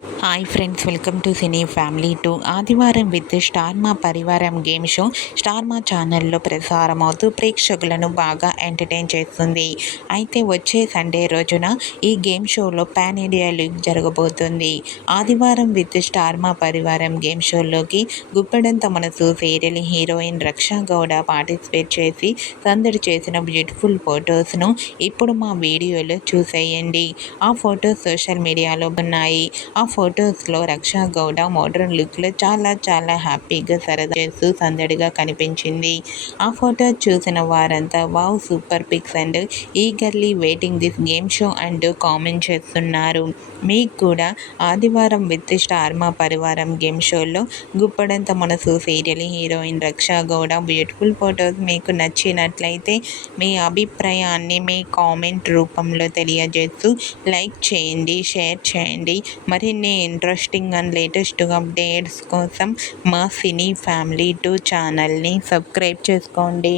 Hi friends, welcome to cine family 2. ఆదివారం with star మా పరివారం గేమ్ షో స్టార్ మా ఛానల్లో ప్రసారం అవుతూ ప్రేక్షకులను బాగా ఎంటర్టైన్ చేస్తుంది. అయితే వచ్చే సండే రోజున ఈ గేమ్ షోలో పాన్ ఇండియా లీగ్ జరగబోతుంది. ఆదివారం విత్ స్టార్ మా పరివారం గేమ్ షోలోకి గుప్పెడంత మనసు సీరియల్ హీరోయిన్ రక్షా గౌడ పార్టిసిపేట్ చేసి సందడి చేసిన బ్యూటిఫుల్ ఫొటోస్ను ఇప్పుడు మా వీడియోలో చూసేయండి. ఆ ఫొటోస్ సోషల్ మీడియాలో ఉన్నాయి. ఆ ఫొటోస్లో రక్షా గౌడ మోడ్రన్ లుక్లో చాలా హ్యాపీగా సరదా చేస్తూ సందడిగా కనిపించింది. ఆ ఫోటో చూసిన వారంతా wow super pics and eagerly waiting this game show అంటూ కామెంట్ చేస్తున్నారు. మీకు కూడా ఆదివారం విత్ స్టార్ మా పరివారం గేమ్ షోలో గుప్పడంత మనసు సీరియల్ హీరోయిన్ రక్షా గౌడ బ్యూటిఫుల్ ఫొటోస్ మీకు నచ్చినట్లయితే మీ అభిప్రాయాన్ని మీ కామెంట్ రూపంలో తెలియజేస్తూ లైక్ చేయండి, షేర్ చేయండి. మరిన్ని ఇంట్రెస్టింగ్ అండ్ లేటెస్ట్ అప్డేట్స్ కోసం మా సినీ ఫ్యామిలీ 2 ఛానల్ని సబ్స్క్రైబ్ చేసుకోండి.